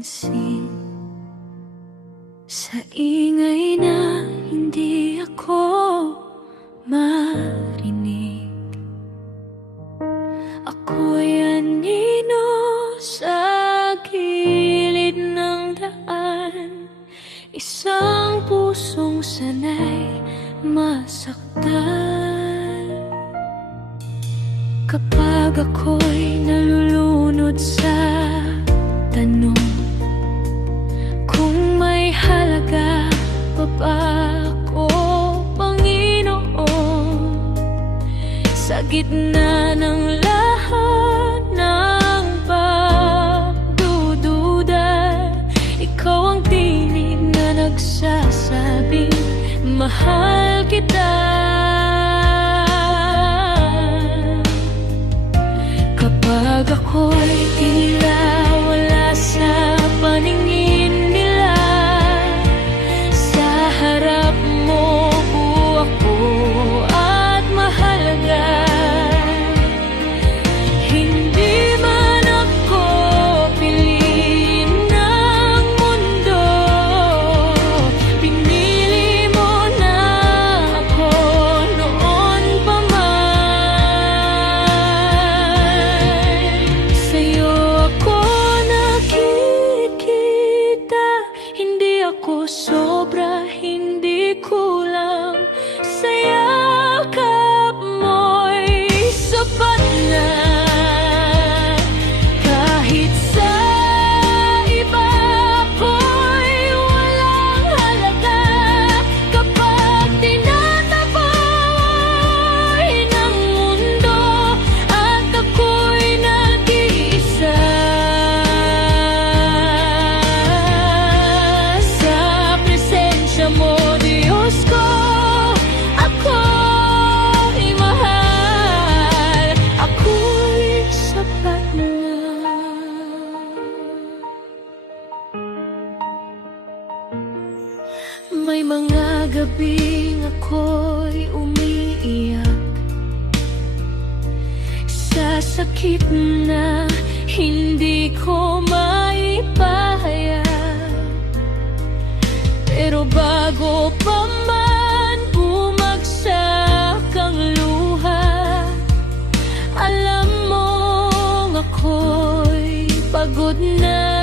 napapansin sa ingay na hindi ako marinig. Ako'y anino sa gilid ng daan, isang pusong sanay masaktan. Kapag ako'y nalulunod sa tanong kung may halaga pa ba ako, Panginoon, sa gitna ng lahat ng pagdududa, ikaw ang tinig na nagsasabing mahal kita. Kapag ako'y tila wala sa paningin nila, sa harap mo buwak ko at mahalaga. Hindi man ako piliin ng mundo, pinili mo na ako noon pa man. Sa'yo ako nakikita, hindi ako sobra, hindi kulang. Sa yakap mo'y sapat na. Kahit sa iba ako'y walang halaga, kapag tinataboy ng mundo at ako'y nag-iisa. Sa presensya mo, Diyos ko, ako'y mahal, ako'y sapat na. May mga gabing ako'y umiiyak sa sakit na hindi ko maipahayag. Pero bago pa man bumagsak ang luha, alam mong ako'y pagod na.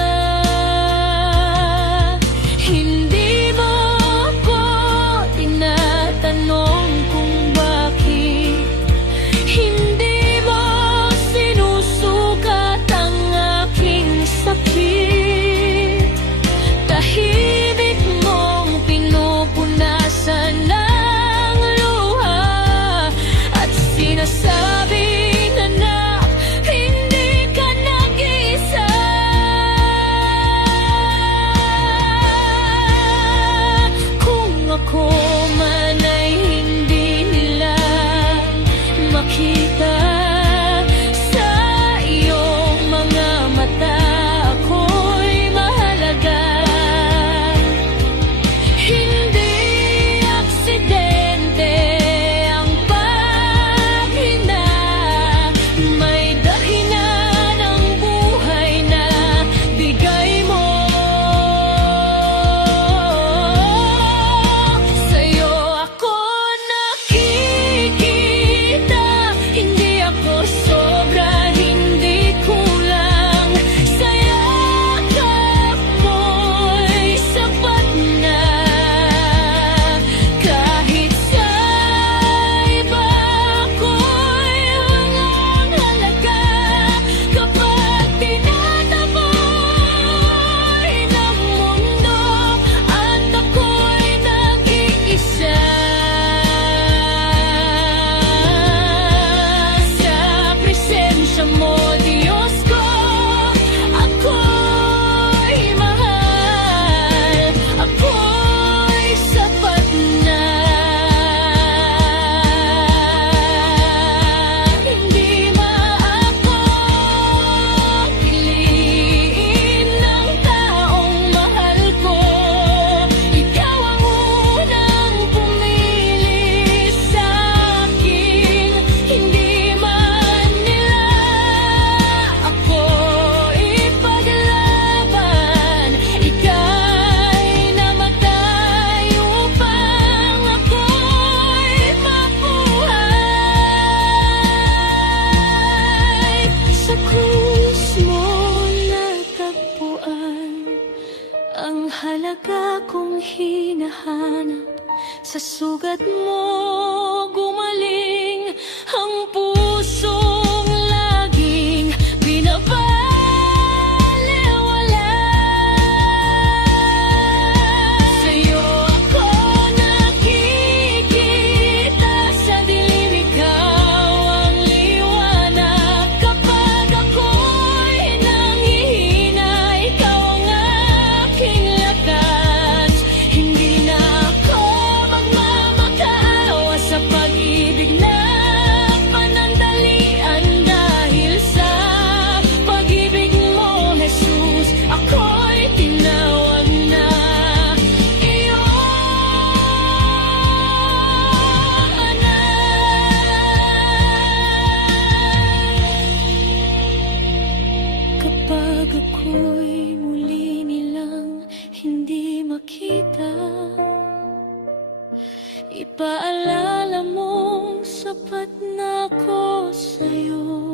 Hindi mo ako tinatanong kung bakit, hindi mo sinusukat ang aking sakit. Tahimik mong pinupunasan ng luha at sinasabing, anak, hindi ka nag-iisa. hinahanap, sa sugat mo gumaling ang pusong laging binabalewala. Sa'yo ako nakikita, sa dilim ikaw ang liwanag. Kapag ako'y nanghihina, ikaw ang aking lakas. Hindi na ako magmamakaawa sa pag-ibig na panandalian, dahil sa pag-ibig mo, Jesus, ako'y tinawag na iyong anak. Kapag ako'y muli nilang hindi makita, ipaalala mong sapat na ako sa'yo.